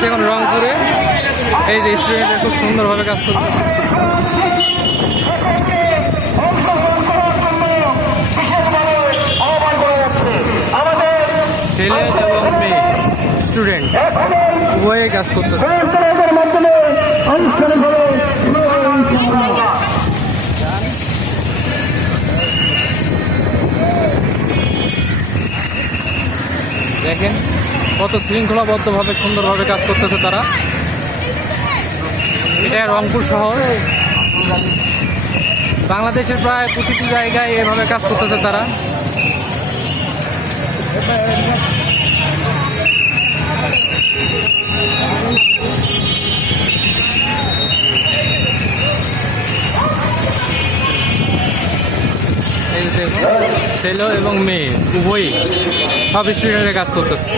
আছি এখন রংপুরে। এই যে স্টুডেন্টরা খুব সুন্দরভাবে কাজ করছে। ছেলে এবং মেয়ে স্টুডেন্ট উভয়ে কাজ করতেছে। দেখেন কত শৃঙ্খলাবদ্ধভাবে সুন্দরভাবে কাজ করতেছে তারা। এটা রংপুর শহর। বাংলাদেশের প্রায় প্রতিটি জায়গায় এভাবে কাজ করতেছে তারা। এই দেখুন ছেলে এবং মেয়ে উভয়ই সব স্টুডেন্টের কাজ করতেছে।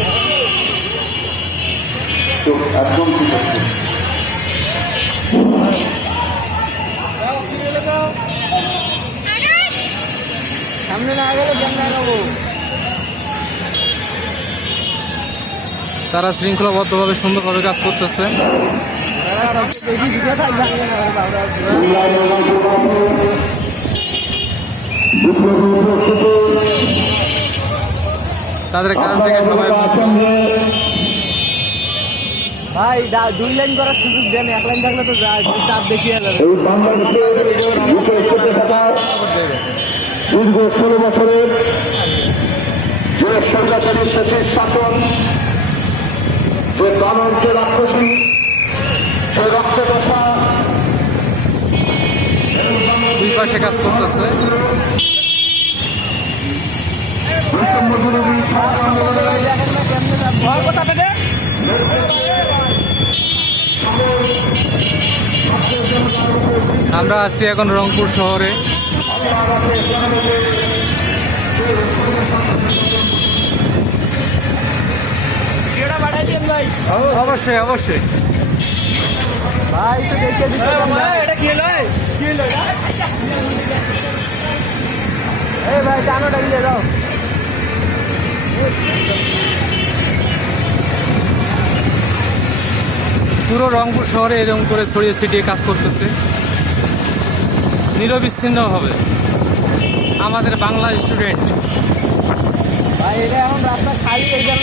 তারা শৃঙ্খলাবদ্ধভাবে সুন্দরভাবে কাজ করতেছে। তাদের কাজ থেকে সবাই ভাই 2 লাইন করার সুযোগ দেন, 1 লাইন থাকলে তো যায় চাপ দেখিয়ে দীর্ঘ 16 বছরের যে স্বৈরাচারী শেষের শাসন, যে দানব, যে রাক্ষসী, সে রক্তদশা দুই পাশে কাজ করতেছে। আমরা আছি এখন রংপুর শহরে। অবশ্যই অবশ্যই ভাই তো দেখে ভাই জানোটা দিয়ে দাও। পুরো রংপুর শহরে এরকম করে ছড়িয়ে ছিটিয়ে কাজ করতেছে নিরবিচ্ছিন্নভাবে আমাদের বাংলা স্টুডেন্ট। ভাই এটা এখন রাস্তা খালি এই জন্য